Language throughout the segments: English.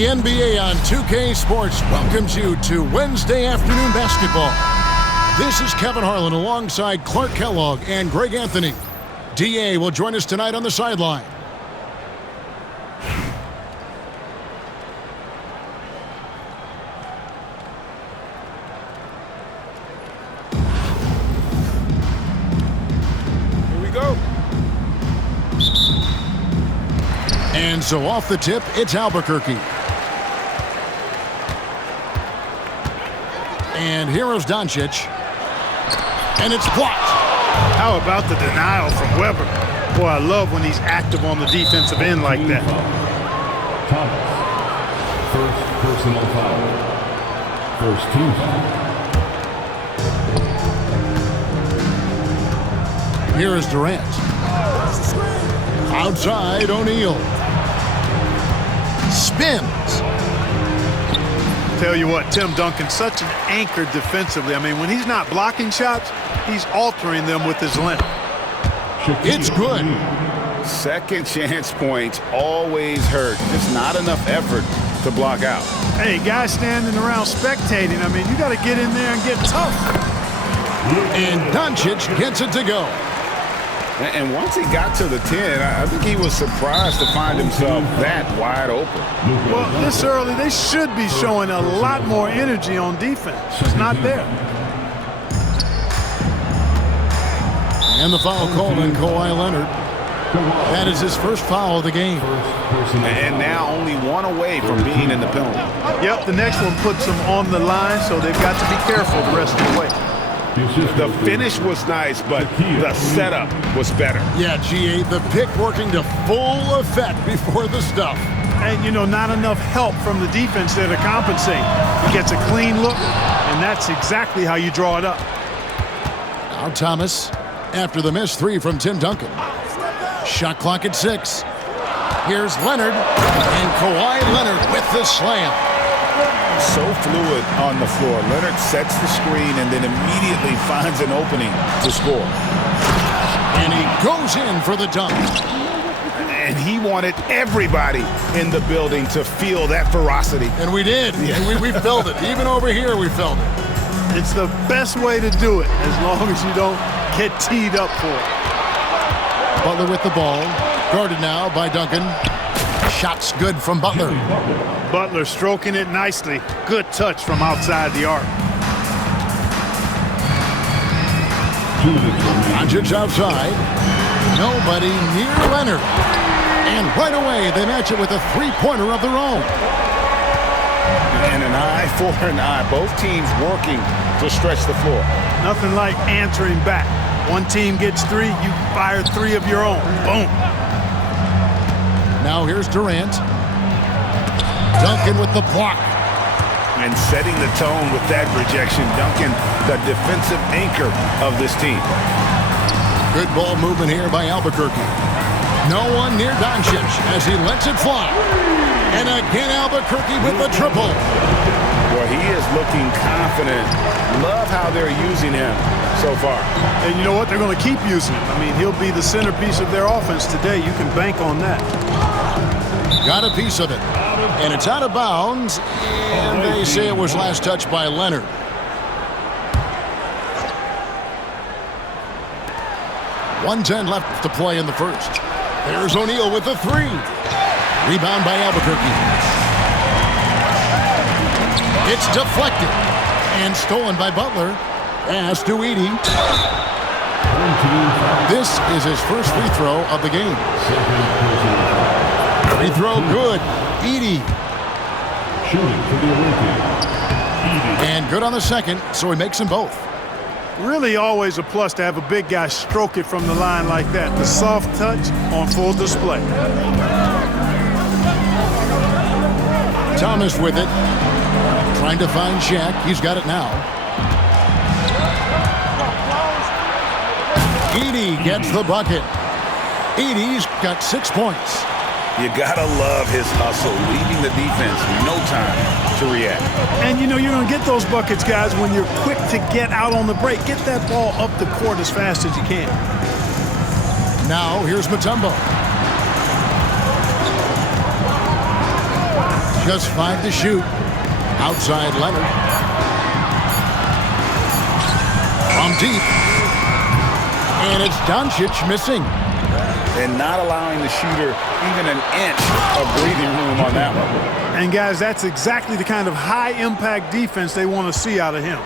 The NBA on 2K Sports welcomes you to Wednesday afternoon basketball. This is Kevin Harlan alongside Clark Kellogg and Greg Anthony. DA will join us tonight on the sideline. Here we go. And so off the tip, it's Albuquerque. And here is Doncic. And it's blocked. How about the denial from Weber? Boy, I love when he's active on the defensive end like that. Thomas. First personal foul. First team foul. Here is Durant. Outside, O'Neal. Spins. Tell you what, Tim Duncan, such an anchor defensively. I mean, when he's not blocking shots, he's altering them with his length. It's good. Second chance points always hurt. Just not enough effort to block out. Hey, guys standing around spectating, I mean, you got to get in there and get tough. And Doncic gets it to go. And once he got to the 10, I think he was surprised to find himself that wide open. Well, this early, they should be showing a lot more energy on defense. It's not there. And the foul called on Kawhi Leonard. That is his first foul of the game. And now only one away from being in the penalty. Yep, the next one puts them on the line, so they've got to be careful the rest of the way. The finish was nice, but the setup was better. Yeah, GA, the pick working to full effect before the stuff. And, you know, not enough help from the defense there to compensate. He gets a clean look, and that's exactly how you draw it up. Now Thomas, after the missed three from Tim Duncan. Shot clock at 6. Here's Leonard, and Kawhi Leonard with the slam. So fluid on the floor. Leonard sets the screen and then immediately finds an opening to score. And he goes in for the dunk. And he wanted everybody in the building to feel that ferocity. And we did. Yeah. And we felt it. Even over here, we felt it. It's the best way to do it, as long as you don't get teed up for it. Butler with the ball. Guarded now by Duncan. Shots good from Butler. Butler stroking it nicely. Good touch from outside the arc. Doncic outside. Nobody near Leonard. And right away, they match it with a three-pointer of their own. And an eye for an eye. Both teams working to stretch the floor. Nothing like answering back. One team gets 3, you fire 3 of your own. Boom. Now here's Durant. Duncan with the block. And setting the tone with that rejection. Duncan, the defensive anchor of this team. Good ball movement here by Albuquerque. No one near Doncic as he lets it fly. And again, Albuquerque with the triple. Well, he is looking confident. Love how they're using him so far. And you know what? They're going to keep using him. I mean, he'll be the centerpiece of their offense today. You can bank on that. Got a piece of it. And it's out of bounds. And they say it was last touched by Leonard. .110 left to play in the first. There's O'Neal with the 3. Rebound by Albuquerque. It's deflected. And stolen by Butler. Pass to Edey. This is his first free throw of the game. Free throw good. Edey. And good on the second, so he makes them both. Really always a plus to have a big guy stroke it from the line like that. The soft touch on full display. Thomas with it. Trying to find Shaq. He's got it now. Edey gets the bucket. Edey's got 6 points. You gotta love his hustle, leaving the defense no time to react. And you know you're gonna get those buckets, guys, when you're quick to get out on the break. Get that ball up the court as fast as you can. Now here's Mutombo. Just 5 to shoot. Outside Leonard. From deep. And it's Doncic missing. And not allowing the shooter even an inch of breathing room on that one. And guys, that's exactly the kind of high-impact defense they want to see out of him.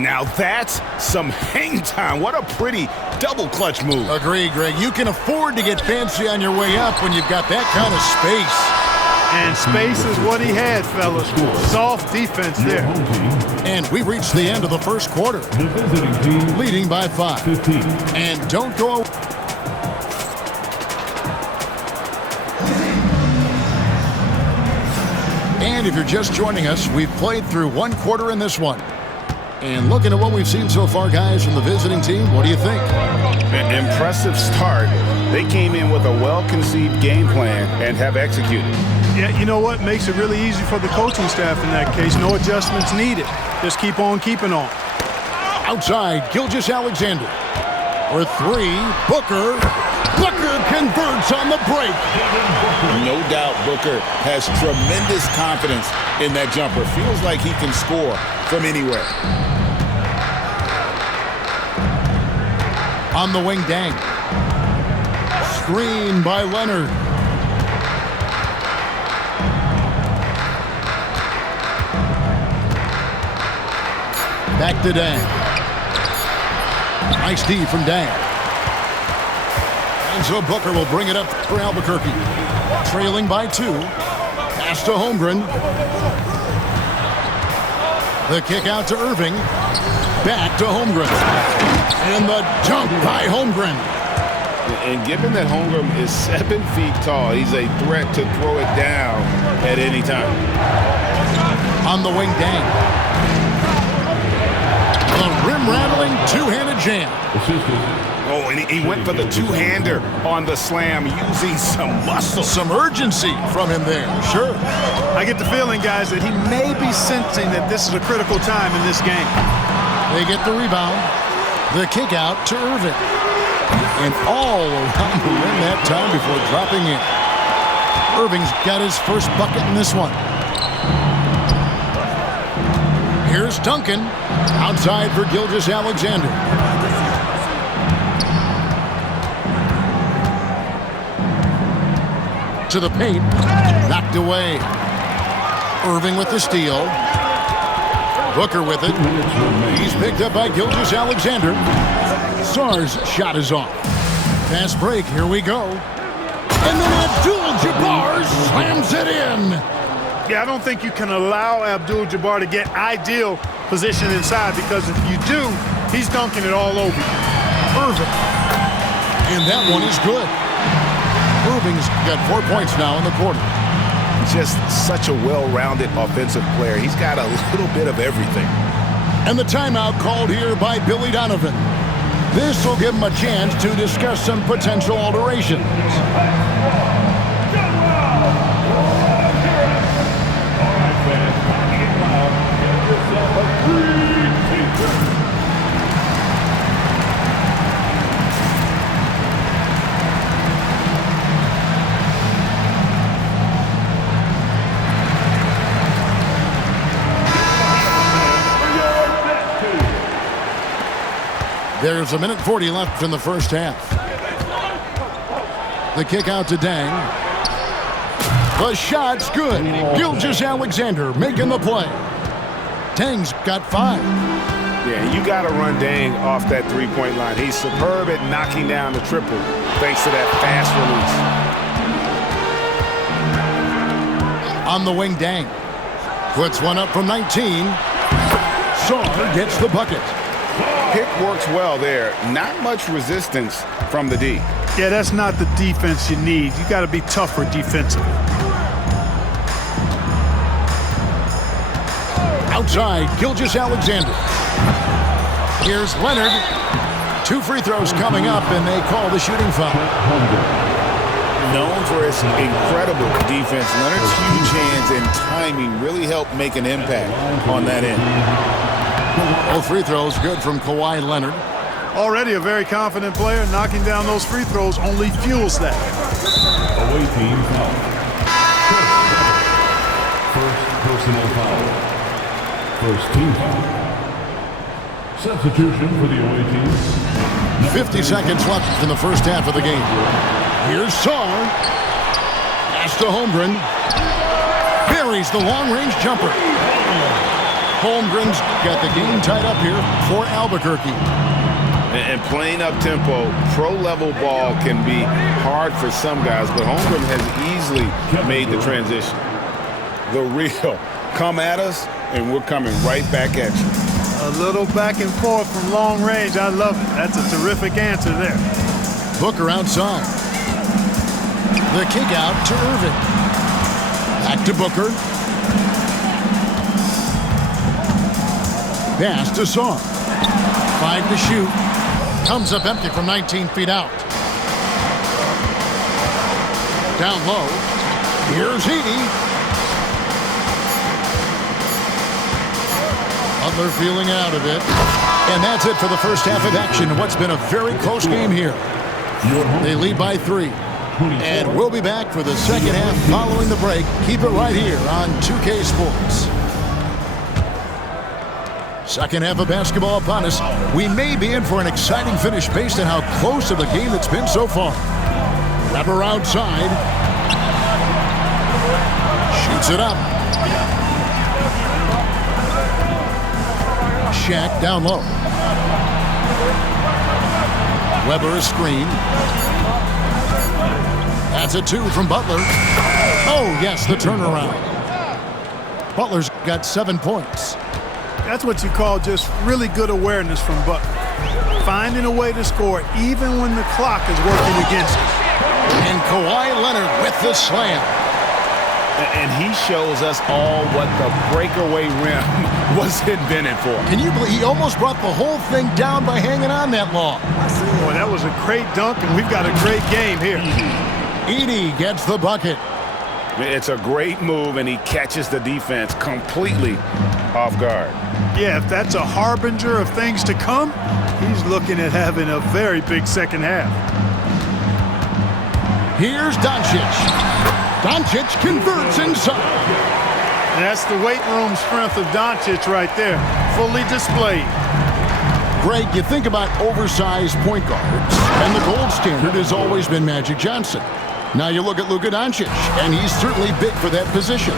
Now that's some hang time. What a pretty double clutch move. Agree, Greg. You can afford to get fancy on your way up when you've got that kind of space. And space is what he had, fellas. Soft defense there. And we've reached the end of the first quarter. The visiting team Leading by 5. 15. And don't go... And if you're just joining us, we've played through 1 quarter in this one. And looking at what we've seen so far, guys, from the visiting team, what do you think? An impressive start. They came in with a well-conceived game plan and have executed. Yeah, you know what? Makes it really easy for the coaching staff in that case. No adjustments needed. Just keep on keeping on. Outside, Gilgeous-Alexander. For 3, Booker. Booker converts on the break. No doubt Booker has tremendous confidence in that jumper. Feels like he can score from anywhere. On the wing, Dang. Screen by Leonard. Back to Dang. Nice D from Dang. And so Booker will bring it up for Albuquerque. Trailing by 2. Pass to Holmgren. The kick out to Irving. Back to Holmgren. And the dunk by Holmgren. And given that Holmgren is 7 feet tall, he's a threat to throw it down at any time. On the wing, Dang. The rim-rattling two-handed jam. Oh, and he went for the two-hander on the slam, using some muscle. Some urgency from him there, sure. I get the feeling, guys, that he may be sensing that this is a critical time in this game. They get the rebound. The kick out to Irving. And all around the rim that time before dropping in. Irving's got his first bucket in this one. Here's Duncan. Outside for Gilgeous-Alexander. To the paint. Knocked away. Irving with the steal. Booker with it. He's picked up by Gilgeous-Alexander. Sarr's shot is off. Fast break. Here we go. And then Abdul-Jabbar slams it in. Yeah, I don't think you can allow Abdul-Jabbar to get ideal position inside, because if you do, he's dunking it all over you. Irving. And that one is good. Irving's got 4 points now in the quarter. Just such a well-rounded offensive player. He's got a little bit of everything. And the timeout called here by Billy Donovan. This will give him a chance to discuss some potential alterations. There's 1:40 left in the first half. The kick out to Dang. The shot's good. Gilgeous-Alexander making the play. Dang's got 5. Yeah, you got to run Dang off that three-point line. He's superb at knocking down the triple thanks to that fast release. On the wing, Dang. Puts one up from 19. Sarr gets the bucket. Pick works well there. Not much resistance from the D. Yeah, that's not the defense you need. You got to be tougher defensively. Outside, Gilgeous-Alexander. Here's Leonard. 2 free throws coming up, and they call the shooting foul. Known for his incredible defense, Leonard's huge hands and timing really helped make an impact on that end. Both free throws good from Kawhi Leonard. Already a very confident player. Knocking down those free throws only fuels that. Away team foul. personal foul. First team foul. Substitution for the away team. 50 seconds left in the first half of the game. Here's Saar. Pass to Holmgren. Buries the long-range jumper. Holmgren's got the game tied up here for Albuquerque. And playing up-tempo, pro-level ball can be hard for some guys, but Holmgren has easily made the transition. The real. Come at us, and we're coming right back at you. A little back and forth from long range. I love it. That's a terrific answer there. Booker outside. The kick out to Irving. Back to Booker. Pass to Saar. 5 to shoot. Comes up empty from 19 feet out. Down low. Here's Heaney. Butler feeling out of it. And that's it for the first half of action. What's been a very close game here. They lead by 3. And we'll be back for the second half following the break. Keep it right here on 2K Sports. Second half of basketball upon us. We may be in for an exciting finish based on how close of a game it's been so far. Weber outside. Shoots it up. Shaq down low. Weber a screen. That's a 2 from Butler. Oh, yes, the turnaround. Butler's got 7 points. That's what you call just really good awareness from Butler. Finding a way to score even when the clock is working against you. And Kawhi Leonard with the slam. And he shows us all what the breakaway rim was invented for. Can you believe he almost brought the whole thing down by hanging on that long? Boy, that was a great dunk, and we've got a great game here. Edey gets the bucket. It's a great move, and he catches the defense completely off guard. Yeah, if that's a harbinger of things to come, he's looking at having a very big second half. Here's Doncic. Doncic converts inside. And that's the weight room strength of Doncic right there, fully displayed. Greg, you think about oversized point guards, and the gold standard has always been Magic Johnson. Now you look at Luka Doncic, and he's certainly big for that position.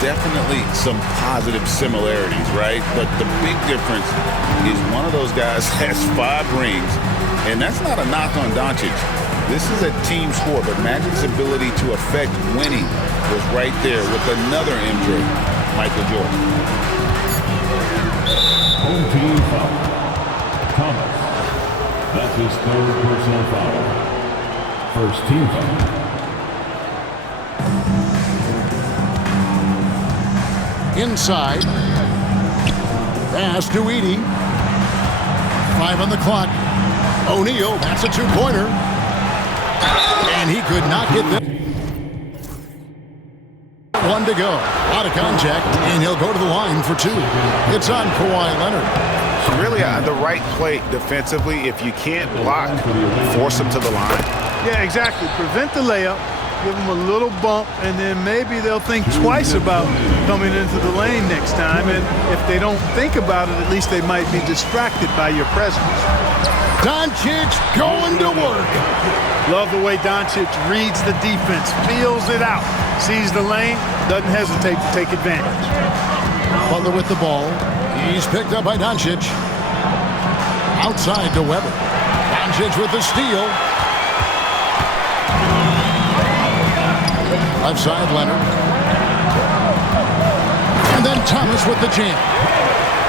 Definitely some positive similarities, right? But the big difference is one of those guys has 5 rings, and that's not a knock on Doncic. This is a team sport, but Magic's ability to affect winning was right there with another MJ, Michael Jordan. Home team foul. Thomas. That's his 3rd personal foul. First team foul. Inside. Pass to Edey. 5 on the clock. O'Neal, that's a 2-pointer. And he could not get that. 1 to go. Out of contact, and he'll go to the line for 2. It's on Kawhi Leonard. Really the right play defensively. If you can't block, force him to the line. Yeah, exactly. Prevent the layup, give them a little bump, and then maybe they'll think twice about coming into the lane next time. And if they don't think about it, at least they might be distracted by your presence. Doncic going to work. Love the way Doncic reads the defense, feels it out, sees the lane, doesn't hesitate to take advantage. Butler with the ball. He's picked up by Doncic. Outside to Weber. Doncic with the steal. Left side, Leonard. And then Thomas with the jam.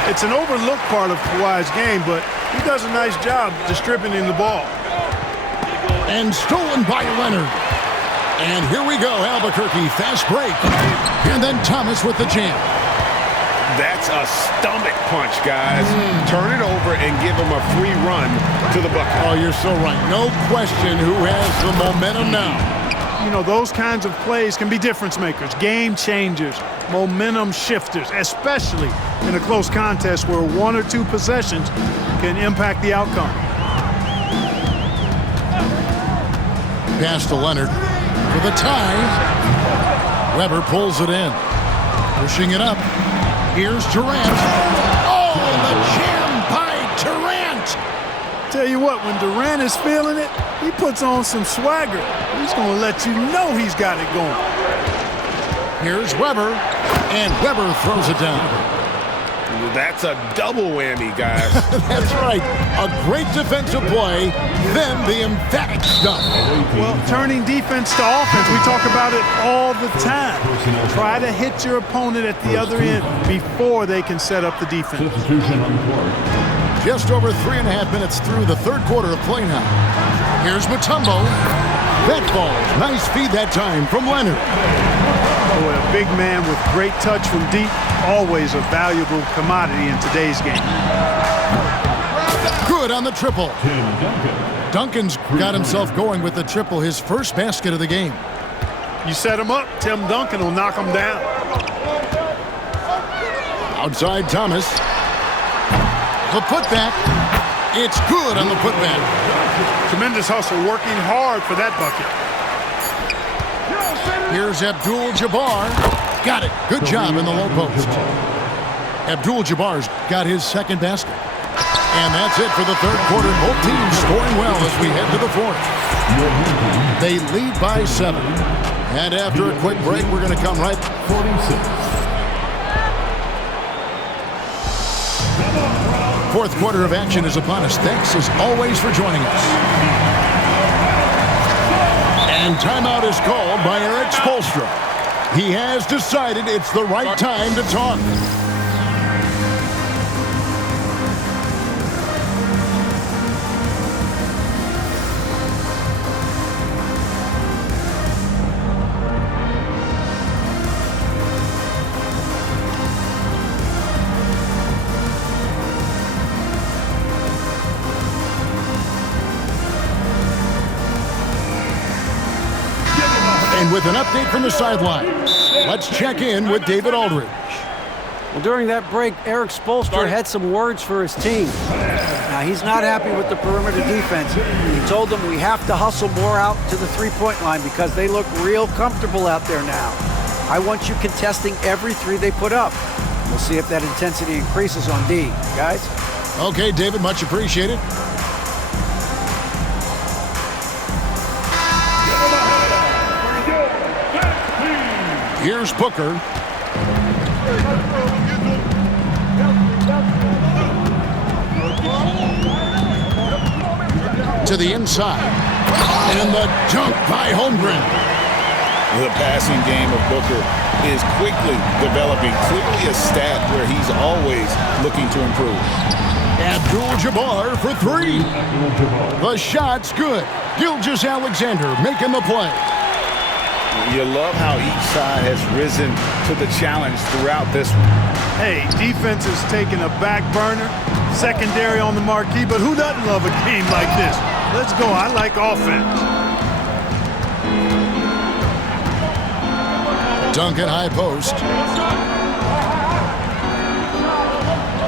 It's an overlooked part of Kawhi's game, but he does a nice job distributing the ball. And stolen by Leonard. And here we go, Albuquerque, fast break. And then Thomas with the jam. That's a stomach punch, guys. Turn it over and give him a free run to the bucket. Oh, you're so right. No question who has the momentum now. You know, those kinds of plays can be difference makers, game changers, momentum shifters, especially in a close contest where 1 or 2 possessions can impact the outcome. Pass to Leonard for the tie. Weber pulls it in. Pushing it up. Here's Durant. Oh, the jam by Durant. Tell you what, when Durant is feeling it, he puts on some swagger. He's going to let you know he's got it going. Here's Weber, and Weber throws it down. That's a double whammy, guys. That's right. A great defensive play, then the emphatic stuff. Well, turning defense to offense, we talk about it all the time. Try to hit your opponent at the other end before they can set up the defense. Substitution on the court. Just over 3.5 minutes through the third quarter of play now. Here's Mutombo. That falls. Nice feed that time from Leonard. Boy, a big man with great touch from deep, always a valuable commodity in today's game. Good on the triple. Tim Duncan. Duncan's got himself going with the triple, his first basket of the game. You set him up, Tim Duncan will knock him down. Outside Thomas. The putback. It's good on the putback. Tremendous hustle, working hard for that bucket. Here's Abdul-Jabbar. Got it. Good job in the low post. Abdul-Jabbar's got his second basket. And that's it for the third quarter. Both teams scoring well as we head to the fourth. They lead by 7. And after a quick break, we're going to come right. 46. Fourth quarter of action is upon us. Thanks as always for joining us. And timeout is called by Eric Spoelstra. He has decided it's the right time to talk. And with an update from the sideline, let's check in with David Aldridge. Well, during that break, Eric Spoelstra had some words for his team. Now, he's not happy with the perimeter defense. He told them we have to hustle more out to the three-point line because they look real comfortable out there now. I want you contesting every three they put up. We'll see if that intensity increases on D. Guys? Okay, David, much appreciated. Here's Booker. To the inside. And the dunk by Holmgren. The passing game of Booker is quickly developing. Clearly a stat where he's always looking to improve. Abdul-Jabbar for 3. The shot's good. Gilgeous-Alexander making the play. You love how each side has risen to the challenge throughout this one. Hey, defense is taking a back burner, secondary on the marquee, but who doesn't love a game like this? Let's go. I like offense. Duncan high post.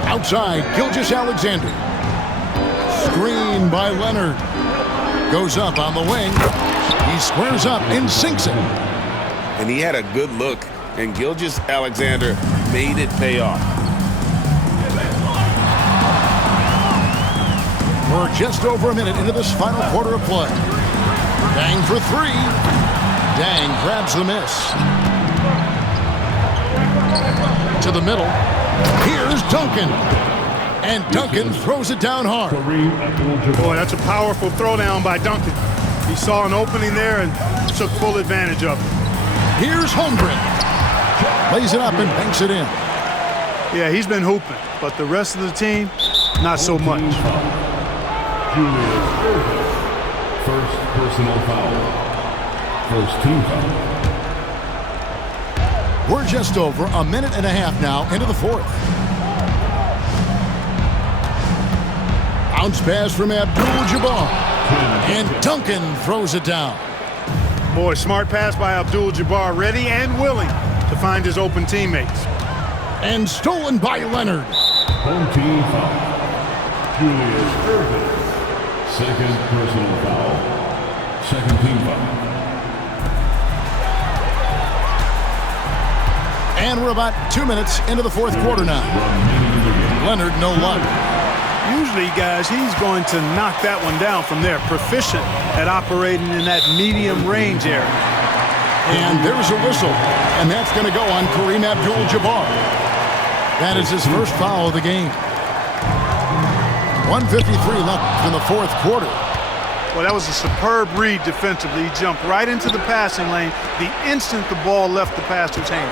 Outside, Gilgeous-Alexander. Screen by Leonard. Goes up on the wing. He squares up and sinks it. And he had a good look, and Gilgeous-Alexander made it pay off. We're just over a minute into this final quarter of play. Dang for 3. Dang grabs the miss. To the middle. Here's Duncan. And Duncan throws it down hard. Boy, that's a powerful throwdown by Duncan. He saw an opening there and took full advantage of it. Here's Holmgren. Lays it up and banks it in. Yeah, he's been hooping, but the rest of the team, not so much. First personal foul. First team foul. We're just over a minute and a half now into the fourth. Bounce pass from Abdul-Jabbar. And Duncan throws it down. Boy, smart pass by Abdul-Jabbar, ready and willing to find his open teammates. And stolen by Leonard. Home team foul. Julius Erving. Second personal foul. Second team foul. And we're about 2 minutes into the fourth quarter now. Leonard, no luck. Usually, guys, he's going to knock that one down from there. Proficient at operating in that medium range area. And there's a whistle. And that's going to go on Kareem Abdul-Jabbar. That is his first foul of the game. 1:53 left in the fourth quarter. Well, that was a superb read defensively. He jumped right into the passing lane the instant the ball left the passer's hand.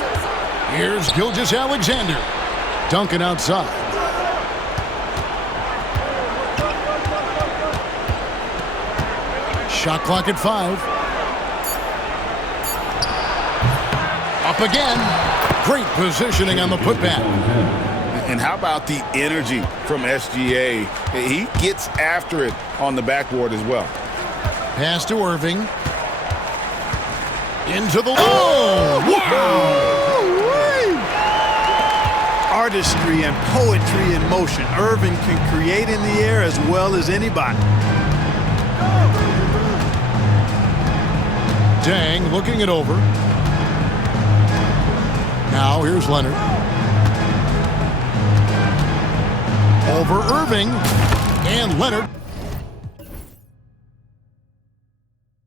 Here's Gilgeous-Alexander. Duncan outside. Shot clock at 5. Up again. Great positioning on the putback. And how about the energy from SGA? He gets after it on the backboard as well. Pass to Irving. Into the... Oh! Wow! Artistry and poetry in motion. Irving can create in the air as well as anybody. Dang looking it over. Now here's Leonard. Over Irving. And Leonard